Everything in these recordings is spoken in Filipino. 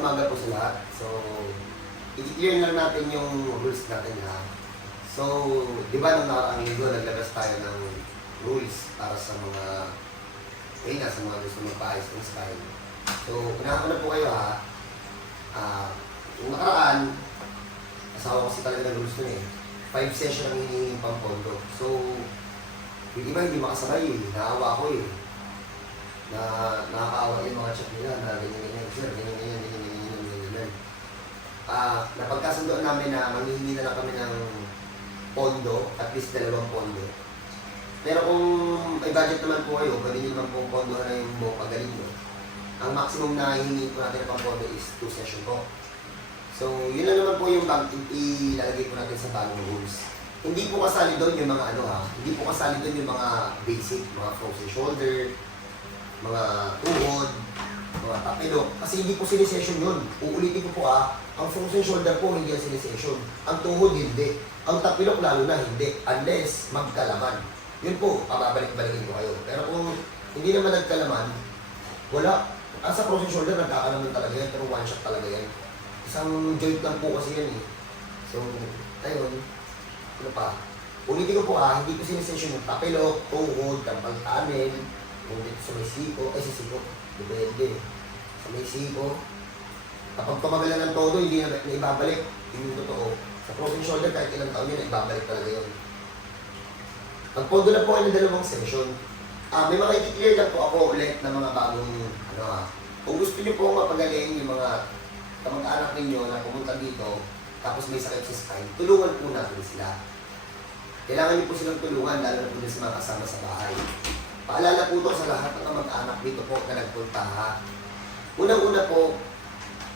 umaga po sa lahat. So, i-clear lang natin yung rules natin ha. So, di ba nung nakaraang linggo, naglabas tayo ng rules para sa mga sa mga gusto magpaayos ng spine. So, unahan ko na po kayo ha. Yung nakaraan, asawa kasi talaga ng rules nun eh. 5 session ang hinihingin pang pondo. So, yung iba hindi makasabay eh. Naawa ko eh. Na nakakaawa yung mga chat nila na ganyan-ganyan. Sir, ganyan-ganyan. Napagkasundoan namin na manghihingi na lang kami ng pondo, at least 2 pondo. Pero kung may budget naman po kayo, pwede nyo naman pong pondo na yung buong pagaling nyo. Ang maximum na hihingi po natin ng pang pondo is 2 session po. So, yun na naman po yung ilalagay po natin sa bagong rules. Hindi po kasali doon yung mga hindi po kasali doon yung mga basic, mga frozen shoulder, mga tuhod, mga tapilok. Kasi hindi po sinisession yun. Uulitin ko po ang frozen shoulder po hindi ang sinisession. Ang tuhod hindi. Ang tapilok lalo na hindi. Unless magkalaman. Yun po, pababalik-balikin ko kayo. Pero kung hindi naman nagkalaman, wala. Sa frozen shoulder, nagkakalaman talaga yan. Pero one shot talaga yan. Isang joint lang po kasi yan eh. So, ayun. Ano pa? Ulitin ko po hindi ko sinisession yung tapilok, tuhod, tampal tanin, kung dito sa may siko, sa siko, depende. Sa may siko, kapag tumagal na ng todo, hindi na ibabalik. Yun yung totoo. Sa frozen shoulder, kahit ilang taon yun, ibabalik talaga yun. Pag-pondo na po kayo ng 2 session, may mga i-clear lang po ako ulit ng mga bagong, kung gusto niyo po mapagaling yung mga kamag-anak ninyo na pumunta dito, tapos may sakit sa spine, tulungan po natin sila. Kailangan niyo po silang tulungan, lalo na po sa mga kasama sa bahay. Paalala po ito sa lahat ng kamag-anak dito po na nagpunta Unang-una po,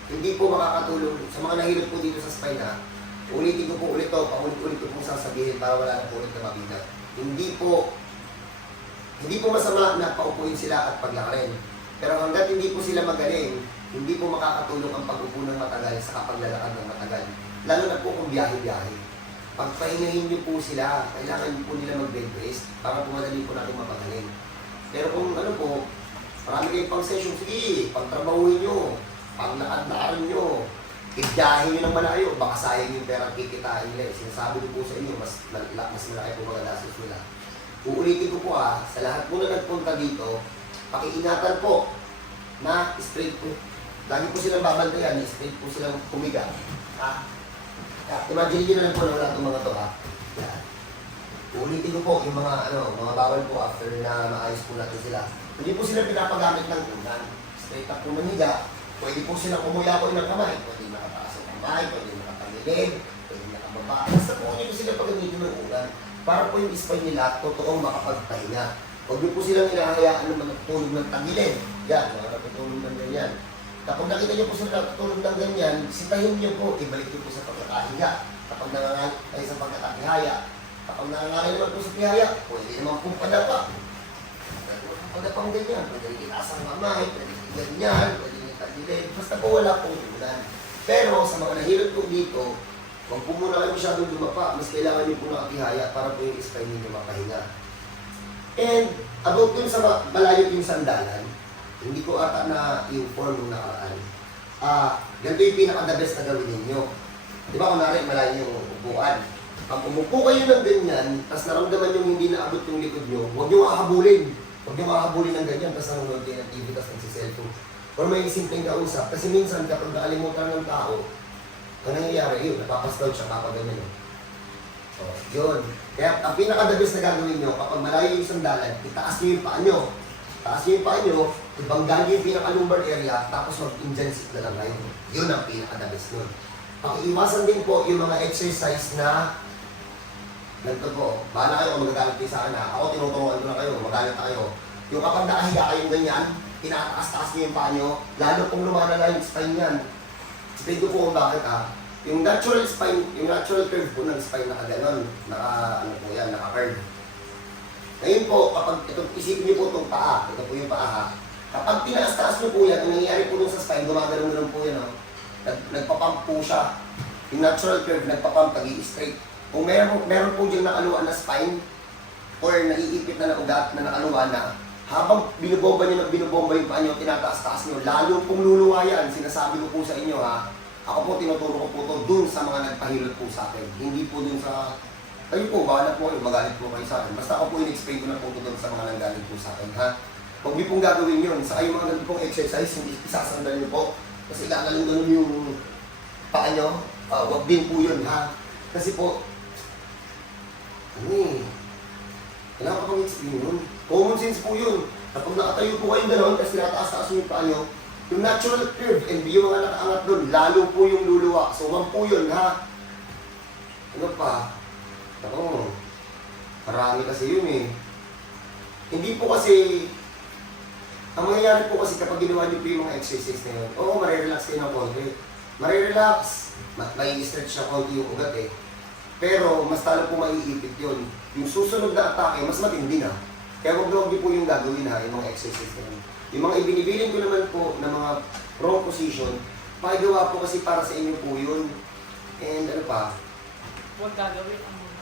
hindi po makakatulong sa mga nahilot po dito sa spine ulitin ko po ulit ito, paulit-ulit ko pong sasabihin para wala na po ulit na mabinat. Hindi po masama na paupuin sila at paglakarin. Pero hanggat hindi po sila magaling, hindi po makakatulong ang pag-upo ng matagal sa kapaglalakad ng matagal. Lalo na po kung biyahe-biyahe. Pagpahingahin niyo po sila, kailangan po nila mag-bed rest para pumadali po natin mapagaling. Pero kung marami kayong pang session, sige, pagtrabahuin nyo, paglakad-lakarin nyo, ibiyahin nyo ng malayo, baka sayang yung perang kikitain nila. Sinasabi ko po sa inyo, mas malaki po magalastos nila. Uulitin ko po sa lahat po na nagpunta dito, pakiingatan po na straight po. Lagi po silang babantayan, straight po silang pumiga. Imagine nyo na lang po na wala itong mga ito Yan. Uulitin ko po yung mga bawal po after na maayos po natin sila. Hindi po sila pinapagamit ng unan. Straight up po maniga. Pwede po silang umuyakoy ng kamay. Pwede nakataas ang kamay, pwede nakatagilid, pwede nakababa. Basta po hindi po sila pagamitin ng unan. Para po yung spine nila, totoong makapagpahinga. Huwag niyo po silang hinahayaan ng matutulog ng tagilid. Yan, mga natutulog ng ganyan. Kapag nakita niyo po sila natutulog ng ganyan, sitahin niyo po, ibalik niyo po sa pagkakahiga. Kapag nangangalit kayo sa pagkakahihaya, kapag nangangalit naman po sa pihaya, pwede naman po padapa. Pwede naman po padapang ganyan. Pwede rin itaas ang kamay, pwede rin ganyan, pwede rin tagilid. Basta po wala pong ulan. Pero sa mga nahilot po dito, huwag po muna kayo masyadong lumapa. Mas kailangan niyo po nakatihaya para po yung spine niyo makahinga. And about dun sa malayo yung sandalan, hindi ko ata na yung form nung nakaraan. Ganito yung pinaka-the best na gawin ninyo. Di ba kunwari malayo yung upuan. Pag umupo kayo ng ganyan, tapos naramdaman yung hindi naabot yung likod nyo, huwag nyo makahabulin. Huwag nyo makahabulin ng ganyan, tapos nanonood kayo ng TV, tapos nagsiselfone. Or may simpleng kausap. Kasi minsan kapag nakalimutan ng tao, ang nangyayari yun, napapastaw siya kapag ganyan. So, yun. Kaya ang pinaka-the best na gagawin nyo, kapag malayo yung sandalan, itaas nyo yung paa nyo. Taas nyo yung paa nyo, ibanggan nyo yung pinaka-lumbar area, tapos mag-engine sit na lang kayo. Yun ang pinaka-the best nun. Pakiiwasan din po yung mga exercise na ganito po. Bahala kayo kung magagalit kayo sa akin Ako tinuturuan ko na kayo, magalit na kayo. Yung kapag nakahiga kayong ganyan, tinataas-taas nyo yung paa nyo, lalo kung lumalala yung spine yan. Explain ko po kung bakit Yung natural spine, yung natural curve po ng spine nakaganon, naka-curve. Ngayon po, kapag isipin niyo po itong paa, ito po yung paa kapag tinaas-taas niyo po yan, ang nangyayari po sa spine, gumagano'n na lang po yan nagpapump po siya. Yung natural curve, nagpapump, tagi-straight. Kung meron po diyang nakaluan na spine, or naiipit na ugat na nakaluan na, Habang binubomba nyo ng binubomba yung paa nyo, tinataas-taas nyo, lalo pong luluwa yan. Sinasabi ko po sa inyo ha. Ako po, tinuturo ko po to dun sa mga nagpahilot po sa akin. Hindi po dun sa... Kayo po, bahala po kayo, magalit po kayo sa akin. Basta ako po in-explain ko na po dun sa mga nanggaling po sa akin, ha? Huwag niyo pong gagawin yun. Sa kayo mga ganito pong exercise, hindi isasandal niyo po. Kasi gagaling yung paa nyo. Huwag din po yun, ha? Kasi po, kailangan ko pong explain yun. Common sense po yun. Kapag nakatayo po kayong gano'n, tapos tinataas-taas yung paa nyo, yung natural curve and yung mga nakaangat doon, lalo po yung luluwa. So, wag po yun, ha? Ano pa? Ako, marami kasi yun eh. Hindi po kasi, ang mangyayari po kasi kapag ginawa niyo po yung mga exercise na yun, oo, marirelax kayo ng konti. Marirelax, may stretch na konti yung ugat eh. Pero, mas talo po maiipit yun. Yung susunod na atake, mas matindi na. Kaya wag niyo po yung gagawin ha, yung mga exercise na yun. Yung mga ibinibilin ko naman po ng mga wrong position, pakagawa po kasi para sa inyo po yun. And ano pa? Huwag gagawin ang mga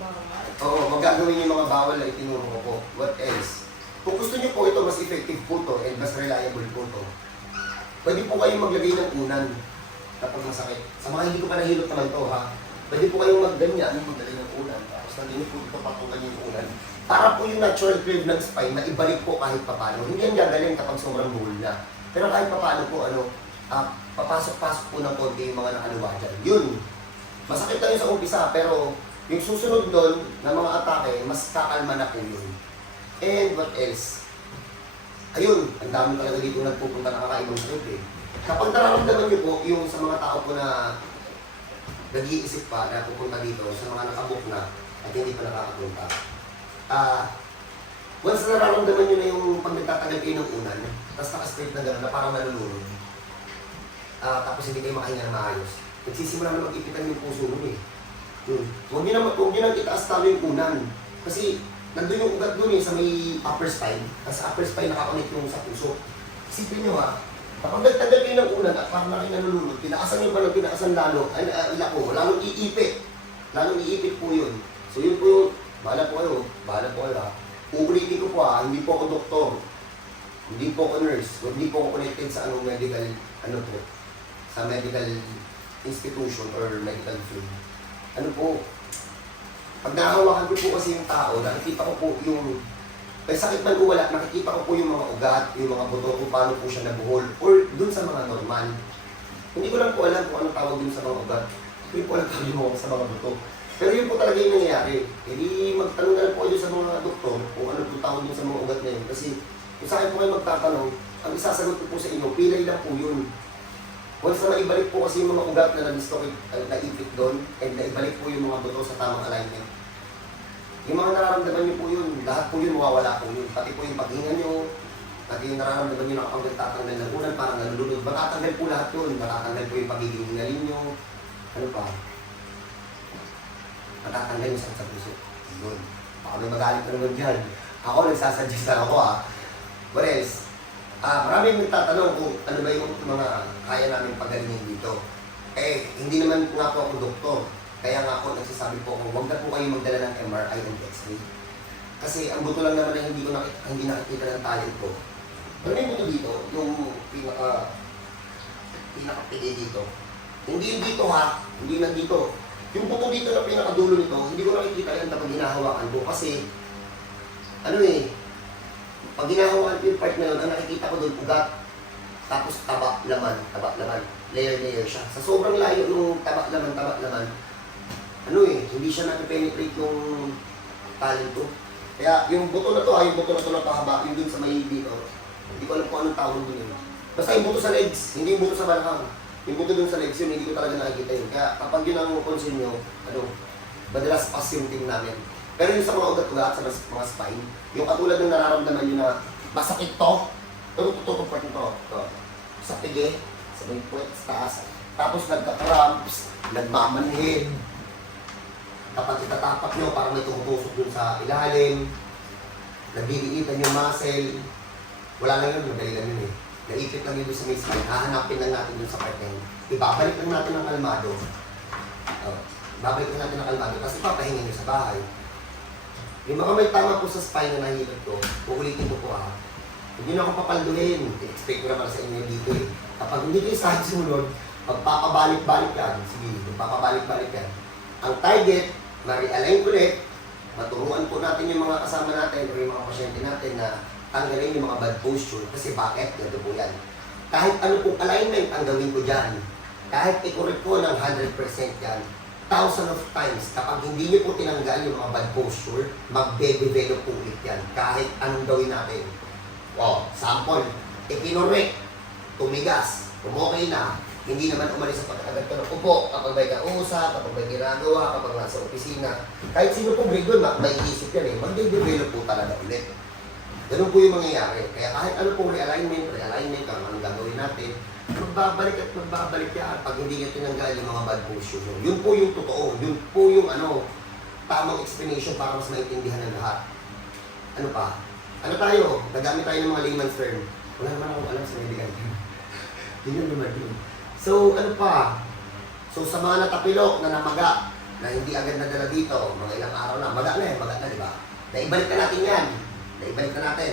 bawal. Oo, wag gagawin yung mga bawal na itinuro ko po. What else? Kung gusto niyo po ito, mas effective po to and mas reliable po to. Pwede po kayong maglagay ng unan kapag masakit. Sa mga hindi ko pa nahilot naman to ha. Pwede po kayong magganyan, maglagay ng unan. Tapos nandun po ito patungan yung unan. Para po yung natural curve ng spine na ibalik po kahit papano. Hindi yan gagaling kapag sobrang buhol na. Pero kahit papano po, papasok-pasok po ng konti yung mga nakaluwa dyan. Yun. Masakit na yun sa umpisa, pero yung susunod doon na mga atake, mas kakalma na po yun. And what else? Ayun, ang dami talaga dito nagpupunta na kakaibang sakit eh. Kapag nararamdaman niyo po, yung sa mga tao po na nag-iisip pa na pupunta dito, sa mga nakabook na at hindi pa nakakapunta, once nararamdaman nyo na yung pag nagtatagal kayo ng unan, tapos naka-straight na gano'n na parang nalulunod, tapos hindi kayo makahinga na maayos, nagsisimula na mag-ipitan yung puso mo eh. Huwag nyo nang itaas talo yung unan. Kasi nandun yung ugat dun eh, sa may upper spine, tapos sa upper spine nakakonect yung sa puso. Isipin nyo ha, kapag nagtagal kayo ng unan at parang na kayo nalulunod, pinakasan nyo ba ng pinakasan lalo, lalong iipit. Lalong iipit po yun. So yun po yung bahala po kayo ha. Uulitin ko po ha, hindi po ako doktor. Hindi po ako nurse. Hindi po ako connected sa sa medical institution or medical field. Ano po, pag nakahawakan ko po kasi yung tao, nakikita ko po yung, may sakit man o wala, nakikita ko po yung mga ugat, yung mga buto, kung paano po siya nabuhol, or dun sa mga normal. Hindi ko lang po alam kung anong tawag dun sa mga ugat. Hindi ko alam tawag sa mga buto. Pero yun po talaga yung nangyayari. Hindi magtanong na lang po kayo sa mga doktor kung ano po tawag din sa mga ugat na yun. Kasi kung sa akin po kayo magtatanong, ang isasagot ko po sa inyo, pilay lang po yun. Once na maibalik po kasi yung mga ugat na na-dislocate, naipit doon, and naibalik po yung mga buto sa tamang alignment. Yung mga nararamdaman nyo po yun, lahat po yun mawawala po yun. Pati po yung paghinga nyo, pati yung nararamdaman nyo na kapag nagtatanggal ng unan, parang nalulunod. Matatanggal po lahat yun. Matatanggal po yung pagiging hingalin nyo. Ano pa? Matatanggal yung sakit sa puso. Yun. Baka may magalit na naman dyan. Ako, nagsasuggest lang ako ha. What else? Maraming nagtatanong kung ano ba yung mga kaya namin pagalingin dito. Eh, hindi naman nga po ako doktor. Kaya nga ako nagsasabi po ako, huwag na po kayo magdala ng MRI and X-ray. Kasi ang buto lang naman na hindi nakikita ng talent ko. Ano yung buto dito? Yung pinaka-pigi dito. Hindi yung dito ha, hindi na dito. Yung buto dito na pinakadulo nito, hindi ko nakikita yan kapag hinahawakan ko. Kasi, pag hinahawakan ko yung part na yun, ang nakikita ko doon, ugat. Tapos taba, laman. Layer siya. Sa sobrang layo nung taba, laman, hindi siya na-penetrate yung talent ko. Kaya yung buto na to na pahaba, yung dun sa may dito. Hindi ko alam kung anong tawag dun yun. Basta yung buto sa legs, hindi yung buto sa balakang. Yung buto dun sa legs yun, hindi ko talaga nakikita yun. Kaya kapag yun ang concern nyo, madalas pass yung team namin. Pero yung sa mga ugat-ugat, sa mga spine, yung katulad ng nararamdaman nyo na masakit to, tututok part nito. Sa pigi, sa may puwet, sa taas. Tapos nagka-cramps, nagmamanhid. Kapag itatapak nyo, parang may tumutusok dun sa ilalim. Nabibinitan yung muscle. Wala lang yun, madali lang yun eh. Naipit lang yun sa may spine. Hahanapin lang natin dun sa part na yun. Ibabalik lang natin ng kalmado. Babalik lang natin ng kalmado kasi papahingin nyo sa bahay. Yung mga may tama po sa spine na nahihilot ko, uulitin ko po ha. Hindi na ako papalduhin. Expect ko naman sa inyo dito eh. Kapag hindi kayo sa sunod, magpapabalik-balik yan. Sige, magpapabalik-balik yan. Ang target, ma-realign ulit, maturuan po natin yung mga kasama natin o yung mga pasyente natin na tanggalin yung mga bad posture. Kasi bakit? Ganito po yan. Kahit ano pong alignment ang gawin ko dyan, kahit i-correct ko ng 100% yan, thousands of times, kapag hindi niyo po tinanggal yung mga bad posture, magde-develop po ulit yan. Kahit anong gawin natin. O, sample, ikinorek, tumigas, umokay na, hindi naman umalis sa pagkagad ka ng upo, kapag may kausap, kapag may ginagawa, kapag nasa opisina. Kahit sino pong grade doon, may isip yan eh, magde-develop po talaga ulit. Ganun po yung mangyayari. Kaya kahit ano pong realignment, kung anong gagawin natin, magbabalik at magbabalik yan pag hindi niya tinanggal yung mga bad posture. Yun po yung totoo, yun po yung tamang explanation para mas maintindihan ng lahat. Ano pa? Ano tayo? Nagamit tayo ng mga layman's term. Wala naman akong alam sa medical term. Yun yung naman yun. So, ano pa? So, sa mga natapilok na namaga, na hindi agad nadala dito, mga ilang araw na, maga na, di ba? Naibalik na natin yan. Naibalik na natin.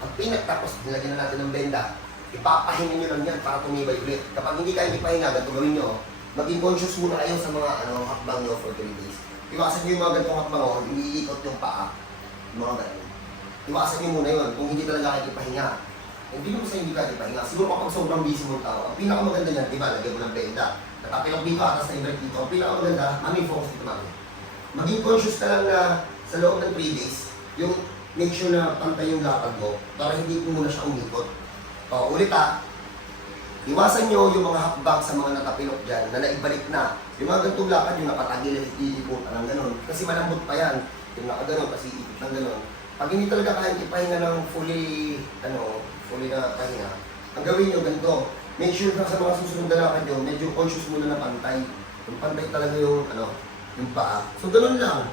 Ang tapos nilagyan na natin ng benda. Ipapahinga nyo lang yan para tumibay ulit. Kapag hindi kayo ipahinga, ganito gawin nyo, maging conscious muna kayo sa mga hakbang nyo for 3 days. Iwasan nyo yung mga ganitong hakbang o, iniikot yung paa. Mga ganun. Iwasan nyo muna yun kung hindi talaga kayo ipahinga. Hindi naman sa hindi kayo ipahinga. Siguro kapag sobrang busy mong tao, ang pinakamaganda niyan, di ba, lagyan mo ng benda. Natapilok dito, atas na i-break dito. Ang pinakamaganda, mami focus dito mami. Maging conscious ka lang na sa loob ng 3 days, yung make sure na pantay yung lakad mo para hindi po muna siya umikot. O, ulit ha. Iwasan nyo yung mga hakbang sa mga natapilok dyan na naibalik na. Yung mga gantong lakad, yung napatagil at iiputan ng gano'n. Kasi malambot pa yan. Yung nakaganon, kasi iipit ng gano'n. Pag hindi talaga kaya ipahinga ng fully na pahinga, ang gawin nyo ganito. Make sure na sa mga susunod na lakad nyo, medyo conscious muna na pantay. Yung pantay talaga yung paa. So, gano'n lang.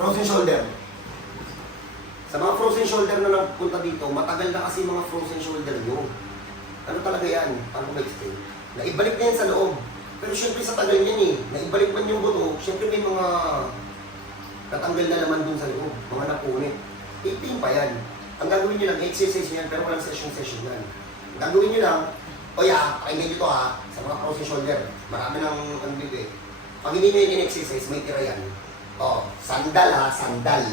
Frozen shoulder. Sa mga frozen shoulder na nagpunta dito, matagal na kasi mga frozen shoulder nyo. Ano talaga yan? Paano ma-explain? Naibalik na yan sa loob. Pero syempre sa tagal yan eh. Naibalik man yung buto, syempre may mga natanggal na naman dun sa loob. Mga napunit. Iping pa yan. Ang gagawin nyo lang, exercise nyo yan, pero walang session yan. Ang gagawin nyo lang, pakinggan nyo to ha, sa mga frozen shoulder. Marami ng dito eh. Pag hindi nyo yung exercise, may tira yan. Sandal ha, sandal.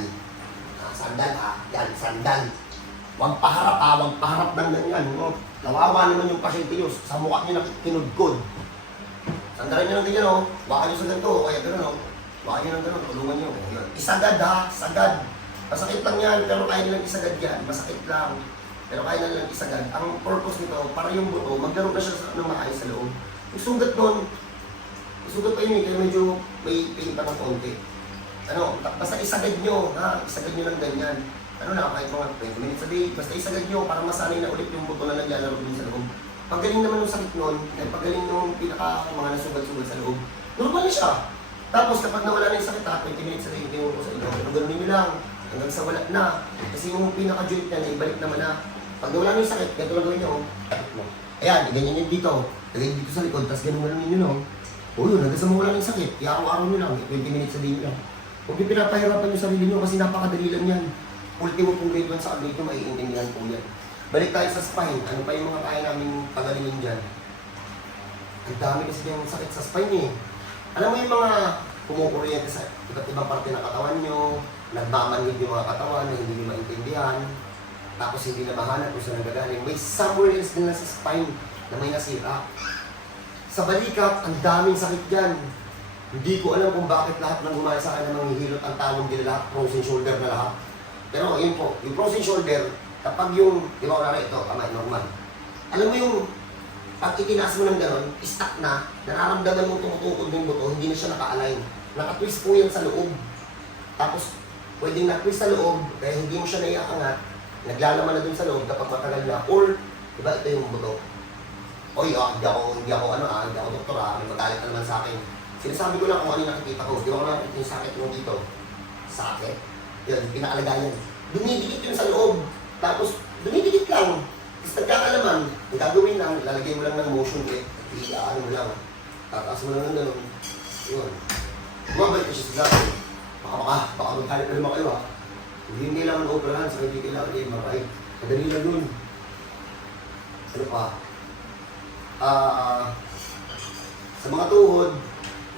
Sandal ha, yan, sandal. Huwag paharap ng ganyan. Nawawa naman yung pasyente nyo, sa mukha nyo kinudkod. Sandalan nyo ng ganyan wakan nyo sa ganito, kaya gano'n wakan nyo ng gano'n, tulungan nyo. Isagad ha, sagad. Masakit lang yan, pero kaya nilang isagad yan, masakit lang. Pero kaya nilang isagad. Ang purpose nito, para yung buto, magkaroon na siya ng maayos sa loob. Yung sugat nun, sugat pa yun kaya medyo may pain pa ng konti. Basta isagad nyo, ha? Isagad nyo lang ganyan. Kahit mga 20 minutes a day, basta isagad nyo para masanay na ulit yung buto na naglalaro din sa loob. Pagaling naman yung sakit nun, pagaling yung mga nasugat-sugat sa loob, normal na siya. Tapos kapag nawala na yung sakit, 20 minutes a day, tingin ko sa inyo, pero gano'n nyo lang, hanggang sa wala na. Kasi yung pinaka-joint na ibalik naman na. Pag nawala na yung sakit, ganito lang gawin nyo, ayan, ganyan nyo dito, lagay dito sa likod, tapos ganun nyo lang. Yun, hanggang sa mawala na yung sakit, i-araw-araw nyo lang, 20 minutes a day nyo lang. Huwag yung pinapahirapan yung sarili nyo kasi napakadali lang yan. Ultimo pong grade 1 sa grade 2, maiintindihan po yan. Balik tayo sa spine. Ano pa yung mga kaya namin pagalingin dyan? Ang dami kasi yung sakit sa spine eh. Alam mo yung mga kumukuryente sa iba't ibang parte ng katawan nyo, nagmamanhid yung mga katawan na hindi nyo maintindihan, tapos hindi na mahanap kung saan nagagaling. May somewhere else din na sa spine na may nasira. Sa balikat, ang daming sakit dyan. Hindi ko alam kung bakit lahat ng gumaya sa akin na manghihilot ang tawag nila lahat, frozen shoulder na lahat. Pero yun po, yung frozen shoulder, kapag yung, di ba wala na ito, kamay, normal. Alam mo yung, pag itinaas mo ng gano'n, stuck na, nararamdaman mo tumutukod ng buto, hindi na siya naka-align. Naka-twist po yan sa loob. Tapos, pwedeng na-twist sa loob, kaya hindi mo siya naiaangat, naglalaman na dun sa loob kapag matagal na, or, di ba ito yung buto. Hindi ako doktor may magalit na naman sa akin. Sinasabi ko lang kung ano yung nakikita ko. Di ba ko nakikita yung sakit mo dito? Sakit? Yun, pinakalagayan. Dumidikit yun sa loob. Tapos, dumidikit lang. Tapos nagkakalaman, ang gagawin lang, lalagay mo lang ng motion ulit. Iaan mo lang. Tataas mo lang ng gano'n. Yun. Bumabalik ka siya sa dati. Baka maghalit na naman kayo ha. Hindi yung kailangan operahan, sa hindi kailangan MRI. Madali lang yun. Ano pa? Sa mga tuhod,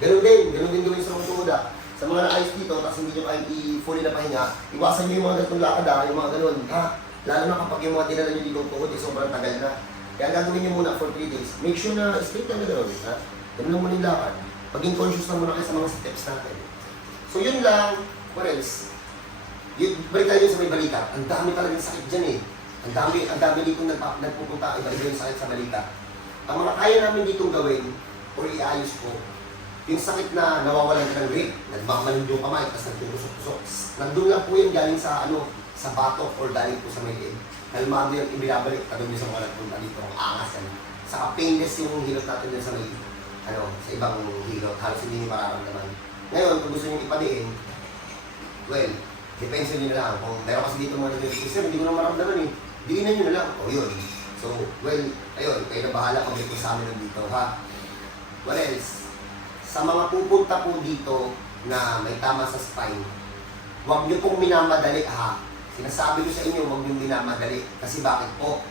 ganun din gawin sa mga tuhod Sa mga na-ayos dito, tapos hindi nyo kayo i-fully na pahinga, iwasan nyo yung mga ganitong lakad yung mga ganun, ha? Lalo na kapag yung mga tinala nyo dito tuhod, sobrang tagal na. Kaya gagawin nyo muna for 3 days. Make sure na straight na gano'n, ha? Ganun lang muna yung lakad. Maging conscious na muna kayo sa mga steps natin. So yun lang, what else? Balik tayo sa may balikat. Ang dami talagang sakit dyan eh. Ang dami dito nagpupunta, iba-iba yung sakit sa balikat. Ang mga kaya namin ditong gawin, o iayos ko, yung sakit na nawawalan ka ng grip, nagmamaling yung kamay, tapos nagtutusok-tusok. Nandun lang po yung galing sa sa batok or galing po sa may leg. Kalmado yung ibinabalik, kadun yung sa mga nagpunta dito, ang angas yan. Saka painless yung hilot natin dyan sa may, sa ibang hilot, halos hindi nyo mararamdaman. Ngayon, kung gusto nyo ipadiin, well, depende nyo na lang. Kung meron kasi dito mga nag-register, hindi ko na maramdaman eh. Diinan nyo na lang. O yun. So, well, ayun, kayo na bahala kung dito sa amin dito, ha? What else? Sa mga pupunta po dito na may tama sa spine, huwag nyo pong minamadali, ha? Sinasabi ko sa inyo, huwag nyo minamadali. Kasi bakit po?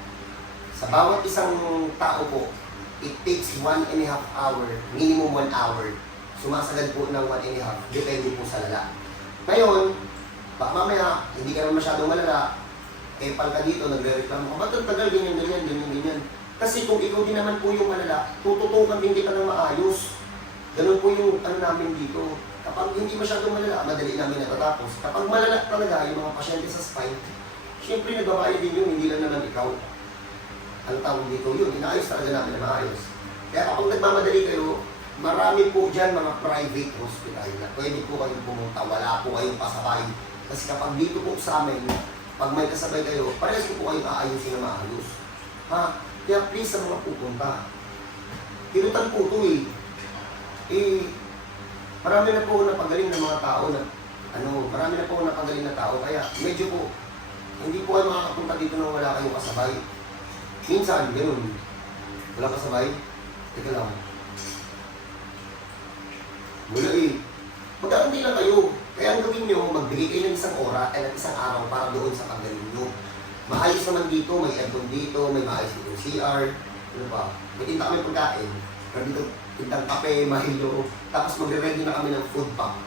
Sa bawat isang tao po, it takes 1.5 hour, minimum 1 hour. Sumasagad po ng 1.5, depende po sa lala. Ngayon, baka mamaya, hindi ka naman masyadong malala, pal ka dito, nagre-reklamo ka, ba't ang tagal, ganyan. Kasi kung ikaw din naman po yung malala, tututukan din kita ng maayos. Ganun po yung namin dito. Kapag hindi masyadong malala, madali namin natatapos. Kapag malala talaga yung mga pasyente sa spine, syempre nagbabayad din yun, hindi lang naman ikaw. Ang tawag dito yun, inaayos talaga namin na maayos. Kaya kapag nagmamadali kayo, marami po dyan mga private hospital na pwede po kayong pumunta, wala po kayong pasabay. Kasi kapag dito po sa amin, pag may kasabay kayo, parehas ko po kayong aayusin na maayos. Ha? Kaya please sa mga pupunta. Hilutan po ito marami na po napagaling na mga tao na, marami na po napagaling na tao, kaya medyo po, hindi po kayo makakapunta dito nang wala kayong kasabay. Minsan, gano'n. Wala kasabay? Teka lang. Wala Magkakanti lang kayo. Kaya ang gawin nyo, magbigay kayo ng isang isang araw para doon sa pagaling nyo. Maayos naman dito, may aircon dito, may maayos dito CR. Ano pa? May tinta kami pagkain. Pero dito, tintang kape, mahilo. Tapos magre-ready na kami ng food pack.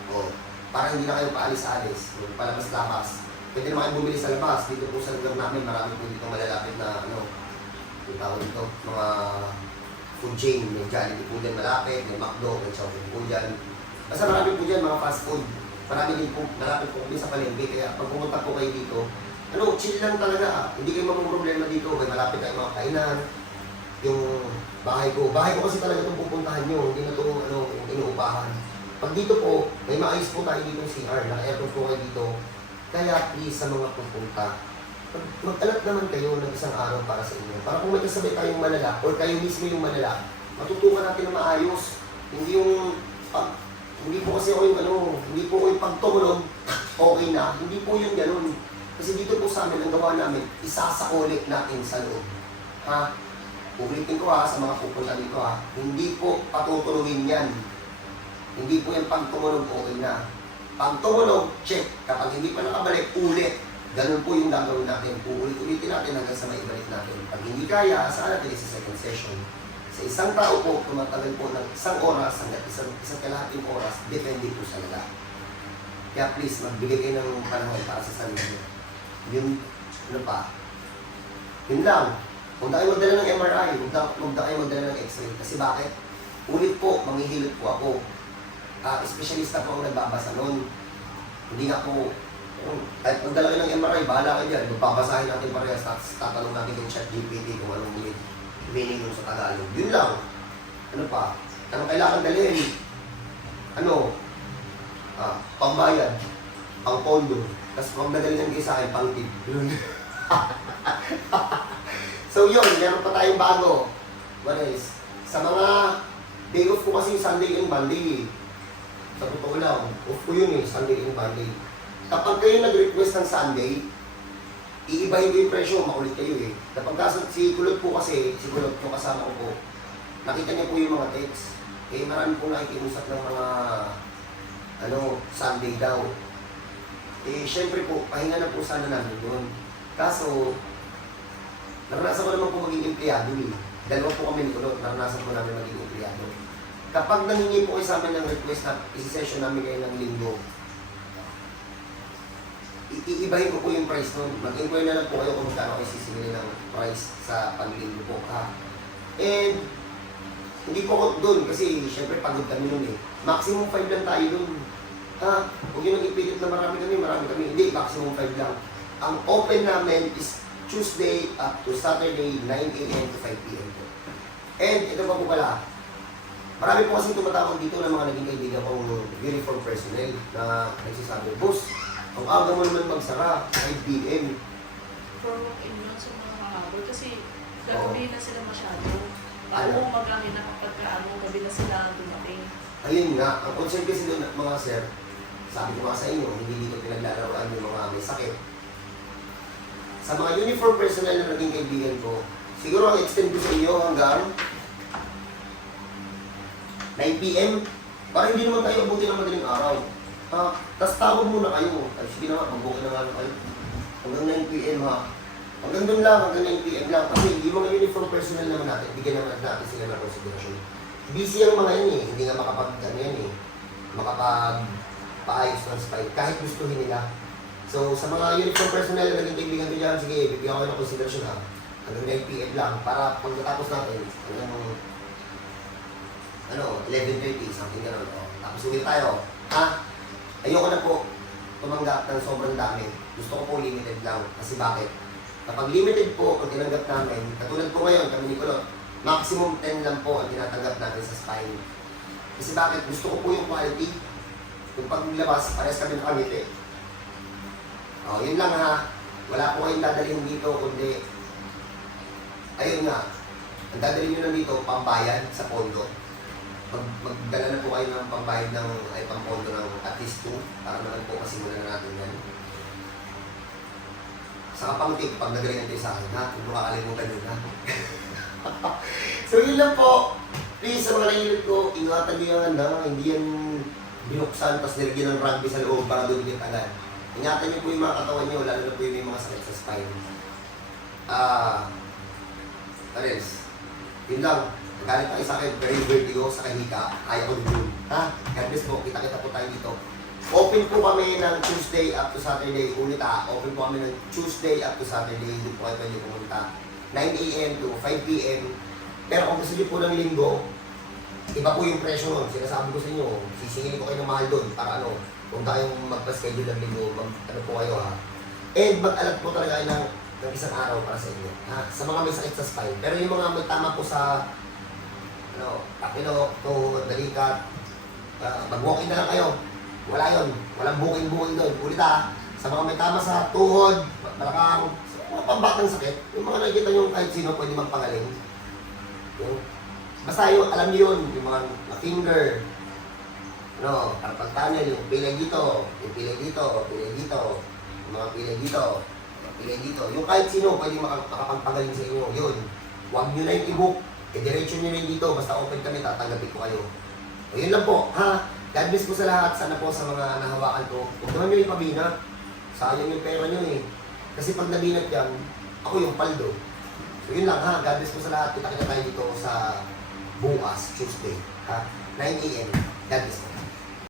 Para hindi na kayo paalis-alis. Palabas-labas. Pwede naman kayo bumili sa labas. Dito po sa lugar namin, marami po dito malalapit na yung tawag dito, mga food chain. May Jollibee po dyan malapit, may McDo, may Chowking po dyan. Basta marami po dyan mga fast food. Marami din po, malapit po kami sa palengke. Kaya pag pumunta po kayo dito, chill lang talaga. Hindi kayo problema dito. May malapit tayong mga kainan. Yung bahay ko kasi talaga itong pupuntahan nyo. Hindi na itong yung inuupahan. Pag dito po, may maayos po tayo dito CR. Naka-aircon po kayo dito. Kaya please sa mga pupunta, mag-alat naman kayo ng isang araw para sa inyo. Para kung may kasabay tayong malala, or kayo mismo yung malala, matutukan natin na maayos. Hindi yung hindi po kasi ako yung hindi po ako yung pagtulog, okay na. Hindi po yung gano'n. Kasi dito po sa amin, ang gawa namin, isasakulit natin sa loob. Ha? Ulitin ko sa mga pupunta dito hindi po patutulungin yan. Hindi po yung pagtumunog, okay na. Pagtumunog, check. Kapag hindi pa nakabalik, ulit. Ganun po yung gagawin natin. Ulit-ulitin natin hanggang sa maibalik natin. Pag hindi kaya, saan natin sa second session. Sa isang tao po, tumatagal po ng 1 oras hanggang isang kalahating oras, depende po sa lala. Kaya please, magbigay kayo ng panahon para sa sarili niyo. Yun, yun lang. Huwag na kayo magdala ng MRI, huwag na kayo magdala ng X-ray. Kasi bakit? Ulit po, manghihilot po ako. Espesyalista po ang nagbabasa nun. Hindi nga po, kahit magdala kayo ng MRI, bahala kayo dyan. Magbabasahin natin parehas, tatanong natin yung ChatGPT kung anong meaning nun sa Tagalog. Yun lang. Ano pa? Anong kailangan dalhin? Pangbayad, pang-pondo. Tapos huwag nadalihan kayo sa akin, pang-tip. So yun, meron pa tayong bago. What else? Sa mga day off ko kasi Sunday and Monday. Sa totoo lang, off ko yun Sunday and Monday. Kapag kayo nag-request ng Sunday, iibahin ko yung presyo, makulit kayo Kapag si Kulot po kasi, si Kulot po kasama ko po, nakita niya po yung mga text. Marami po nakikiusap ng mga, Sunday daw. Eh, syempre po, pahinga na po sana namin yun. Kaso, naranasan ko naman po maging empleyado eh. Dalawa po kami ni Kulot, naranasan po namin maging empleyado. Kapag nangingi po kayo sa amin ng request na isi-session namin kayo ng linggo, iibahin ko po yung price nun. Mag-inquire na lang po kayo kung magkano kayo sisingilin ng price sa paglinggo po. Ha? And, hindi po ako doon kasi syempre pagod kami nun eh. Maximum 5 lang tayo doon. Ha? Huwag yung nag-ipilit na marami kami. Hindi, maximum 5 lang. Ang open namin is Tuesday up to Saturday, 9 a.m. to 5 p.m. po. And ito pa po pala, marami po kasi tumatawag dito ng mga naging kaibigan kong uniform personnel na nagsasabi, Boss, ang aga mo naman magsara, 5 p.m. For walk-in yun sa mga kahabol kasi gagabi na sila masyado. Ano? Bago magahin na kapag gabi na sila dumating. Ayun nga, ang concern kasi doon mga sir, sabi ko nga sa inyo, hindi dito pinaglalaroan yung mga may sakit. Sa mga uniform personnel na naging kaibigan ko, siguro ang extend ko sa inyo hanggang 9 p.m. Para hindi naman tayo abutin ng madaling araw. Tapos tawag muna kayo. Ay, sige naman, mag-booking na nga kayo. Hanggang 9 p.m. ha. Hanggang doon lang, hanggang 9 p.m. lang. Kasi yung mga uniform personnel naman natin, bigyan naman natin sila ng konsiderasyon. Busy ang mga yan eh. Hindi nga makapag-ano yan eh. Makapag-paayos ng spike. Kahit gustuhin nila. So, sa mga uniform personnel na naging kaibigan ko dyan, sige, bibigyan ko kayo ng konsiderasyon ha. Hanggang 9 p.m. lang. Para pagkatapos natin, hanggang 11:30, something gano'n. Tapos uwi tayo. Ha? Ayoko na po tumanggap ng sobrang dami. Gusto ko po limited lang. Kasi bakit? Kapag limited po ang tinanggap namin, katulad po ngayon, kami ni Kulot, maximum 10 lang po ang tinatanggap natin sa spine. Kasi bakit? Gusto ko po yung quality. Yung paglabas, parehas kami nakangiti. Yun lang ha. Wala po kayong dadalhin dito, kundi ayun nga. Ang dadalhin nyo na dito, pambayad sa pondo. Magdala na po kayo ng pambayad ng pampondo ng at least 2 para naman po masimulan na natin yan. Sa kapangtip, pag nagalingan kayo sa akin, ha? Kung makakalimutan yun, ha? So yun lang po. Please, sa mga nahilig ko, ingatan nyo yan, ha? Hindi yan binuksan, tapos nilagyan ng rugby sa loob para dumikit agad. Ingatan nyo po yung mga katawan nyo, lalo na po yung may mga sakit sa spine. Pares, yun lang. Galit tayo sa akin, very vertigo sa kahika, kaya ko din. Ha? God bless po, kita-kita po tayo dito. Open po kami ng Tuesday up to Saturday. Ulit open po kami ng Tuesday up to Saturday. Doon po kayo pwede pumunta. 9 a.m. to 5 p.m. Pero kung gusto niyo po ng linggo, iba po yung presyo nun. Sinasabi ko sa inyo, sisingilin ko kayo ng mahal doon para kung tayong magpa-schedule ng linggo, po kayo ha. And mag-alat po talaga kayo ng isang araw para sa inyo. Ha? Sa mga may sakit sa spine. Pero yung mga may tama po sa tapilo, tuhod, balikat, mag-walking na lang kayo. Wala yun. Walang booking doon. Ulit sa mga may tama sa tuhod, balakang, sa mga pambatang sakit, yung mga nakikita nyo kahit sino pwede magpagaling. Basta yun, alam nyo yun, yung mga finger, parang tunnel, yung pilay dito, yung pilay dito, pilay dito, yung mga pilay dito, pilay dito. Yung kahit sino pwede makapagpagaling sa inyo, yun. Huwag nyo na yung i-book. Diretso nyo rin dito, basta open kami, tatanggapin ko kayo. O yun lang po, ha? God bless po sa lahat, sana po sa mga nahawakan ko. Huwag naman nyo ipabina. Sayang yung pera nyo eh. Kasi pag nabinat yan, ako yung paldo. So yun lang ha, God bless po sa lahat. Kita-kita tayo dito sa bukas, Tuesday. Ha? 9 a.m. God bless po.